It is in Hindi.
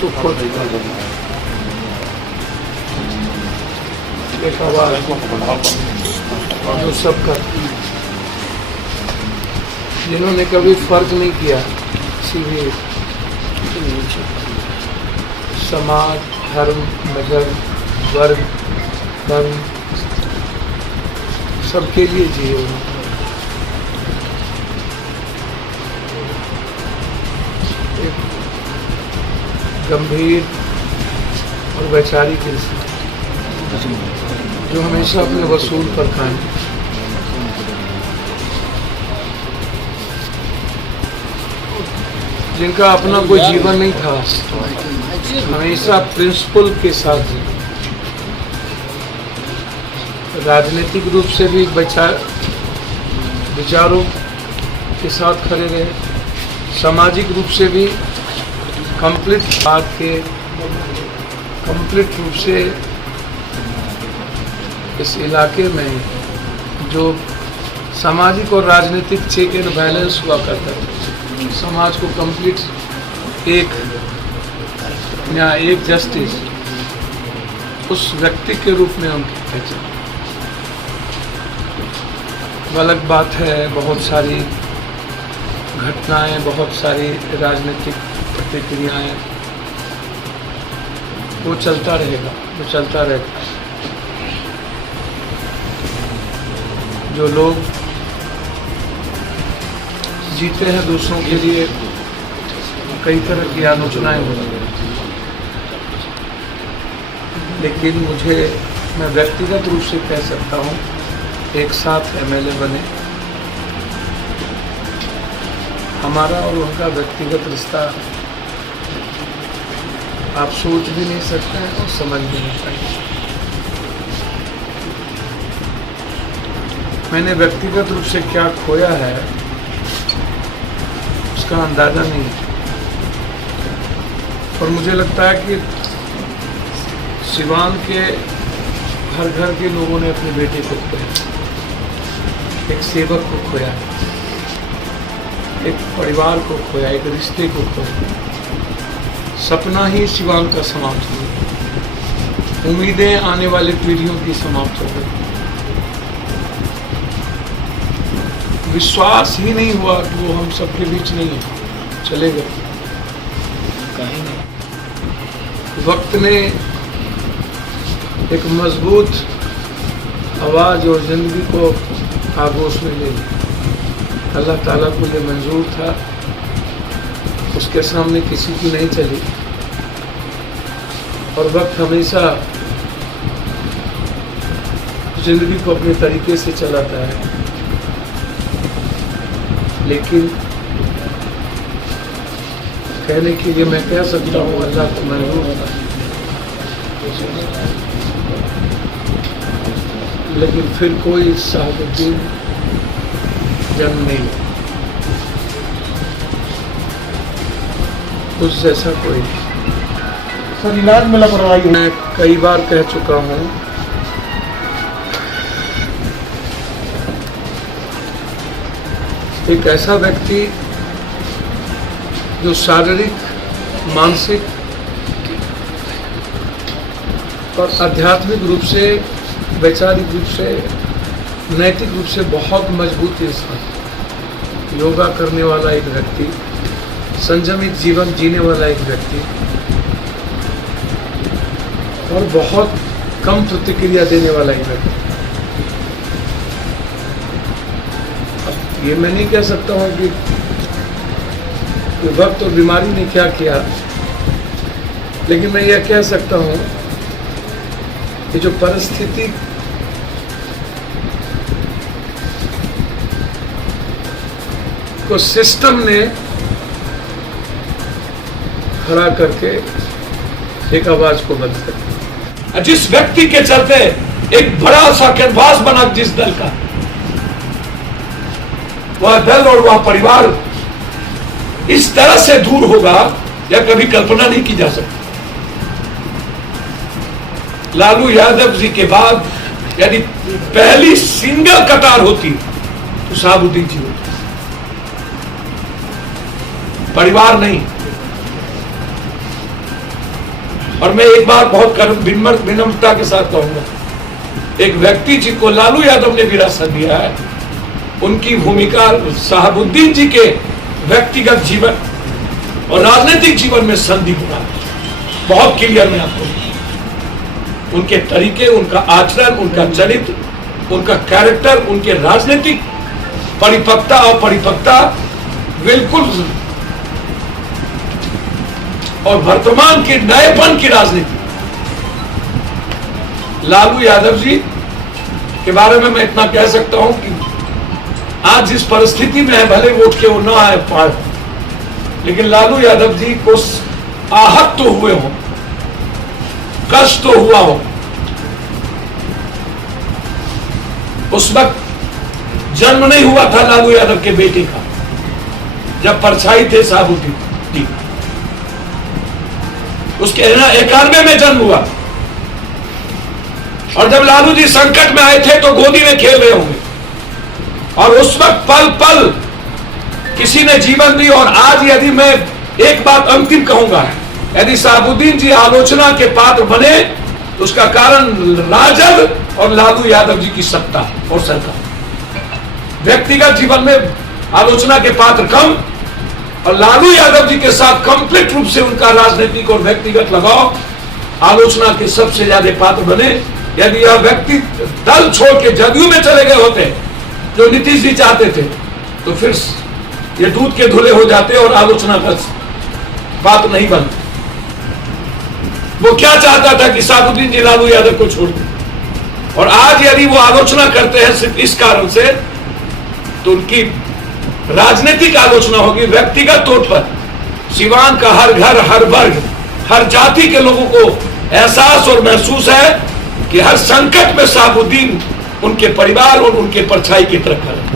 तो खुद एक आवाज जो सब करती है, जिन्होंने कभी फर्क नहीं किया किसी भी समाज, धर्म, मजहब, वर्ग, धर्म, सबके लिए जिए उन्होंने। एक गंभीर और वैचारिक इंसान जो हमेशा अपने वसूल पर कायम, जिनका अपना कोई जीवन नहीं था, हमेशा प्रिंसिपल के साथ, राजनीतिक रूप से भी विचारों के साथ खड़े रहे, सामाजिक रूप से भी कंप्लीट रूप से इस इलाके में जो सामाजिक और राजनीतिक चेक एंड बैलेंस हुआ करता था, समाज को कंप्लीट एक जस्टिस, उस व्यक्ति के रूप में उनकी पहचान। अलग बात है, बहुत सारी घटनाएं, बहुत सारी राजनीतिक प्रतिक्रियाएं, वो चलता रहेगा, वो चलता रहता है। जो लोग जीते हैं दूसरों के लिए, कई तरह की आलोचनाएं होती हैं, लेकिन मैं व्यक्तिगत रूप से कह सकता हूँ, एक साथ एमएलए बने, हमारा और उनका व्यक्तिगत रिश्ता आप सोच भी नहीं सकते हैं और समझ भी नहीं पाएंगे। मैंने व्यक्तिगत रूप से क्या खोया है उसका अंदाजा नहीं है, और मुझे लगता है कि सिवान के हर घर के लोगों ने अपने बेटे को खोया, एक सेवक को खोया, एक परिवार को खोया, एक रिश्ते को खोया। सपना ही सिवान का समाप्त हो गया, उम्मीदें आने वाली पीढ़ियों की समाप्त हो गई, विश्वास ही नहीं हुआ कि वो हम सबके बीच नहीं है, चले गए कहीं नहीं। वक्त ने एक मजबूत आवाज़ और ज़िंदगी को आगोश में ले लिया। अल्लाह ताला को ये मंजूर था, उसके सामने किसी की नहीं चली, और वक्त हमेशा ज़िंदगी को अपने तरीके से चलाता है, लेकिन कहने के लिए मैं कह सकता हूँ अल्लाह को मंजूर था, लेकिन फिर कोई शहाबुद्दीन जन्म नहीं, उस जैसा कोई। सर, इलाज में लापरवाही हुई। मैं कई बार कह चुका हूँ, एक ऐसा व्यक्ति जो शारीरिक, मानसिक और आध्यात्मिक रूप से, वैचारिक रूप से, नैतिक रूप से बहुत मजबूत इंसान, योगा करने वाला एक व्यक्ति, संयमित जीवन जीने वाला एक व्यक्ति, और बहुत कम प्रतिक्रिया देने वाला एक व्यक्ति। अब ये मैं नहीं कह सकता हूँ कि वक्त और बीमारी ने क्या किया, लेकिन मैं यह कह सकता हूँ कि जो परिस्थिति को सिस्टम ने खड़ा करके एक आवाज को बंद कर दिया, जिस व्यक्ति के चलते एक बड़ा सा कैनवास बना, जिस दल का, वह दल और वह परिवार इस तरह से दूर होगा या कभी कल्पना नहीं की जा सकती। लालू यादव जी के बाद यदि पहली सिंगल कतार होती तो शहाबुद्दीन जी होती, परिवार नहीं। और मैं एक बार बहुत विनम्रता के साथ कहूंगा, एक व्यक्ति जिसको लालू यादव ने विरासत दिया है, उनकी भूमिका शहाबुद्दीन जी के व्यक्तिगत जीवन और राजनीतिक जीवन में संधि होना बहुत क्लियर में आपको, उनके तरीके, उनका आचरण, उनका चरित्र, उनका कैरेक्टर, उनके राजनीतिक परिपक्वता और परिपक्वता बिल्कुल, और वर्तमान के नएपन की राजनीति। लालू यादव जी के बारे में मैं इतना कह सकता हूं कि आज जिस परिस्थिति में है, भले वो क्यों ना आए पार, लेकिन लालू यादव जी को आहत तो हुए हो, कष्ट तो हुआ हो। उस वक्त जन्म नहीं हुआ था लालू यादव के बेटे का, जब परछाई थे शहाबुद्दीन जी, उसके 91 में जन्म हुआ, और जब लालू जी संकट में आए थे तो गोदी में खेल रहे होंगे, और उस वक्त पल पल किसी ने जीवन दी। और आज यदि मैं एक बात अंतिम कहूंगा, यदि शहाबुद्दीन जी आलोचना के पात्र बने तो उसका कारण राजद और लालू यादव जी की सत्ता और सरकार। व्यक्तिगत जीवन में आलोचना के पात्र कम, और लालू यादव जी के साथ कंप्लीट रूप से उनका राजनीतिक और व्यक्तिगत लगाव आलोचना के सबसे ज्यादा पात्र बने। यदि यह व्यक्ति दल छोड़ के जदयू में चले गए होते, जो नीतीश जी चाहते थे, तो फिर ये दूध के धुले हो जाते और आलोचना का बात नहीं बनती। वो क्या चाहता था कि शहाबुद्दीन जी लालू यादव को छोड़ दें, और आज यदि वो आलोचना करते हैं सिर्फ इस कारण से, तो उनकी राजनीतिक आलोचना होगी। व्यक्तिगत तौर पर सिवान का हर घर, हर वर्ग, हर जाति के लोगों को एहसास और महसूस है कि हर संकट में शहाबुद्दीन उनके परिवार और उनके परछाई की तरफ खड़ा है।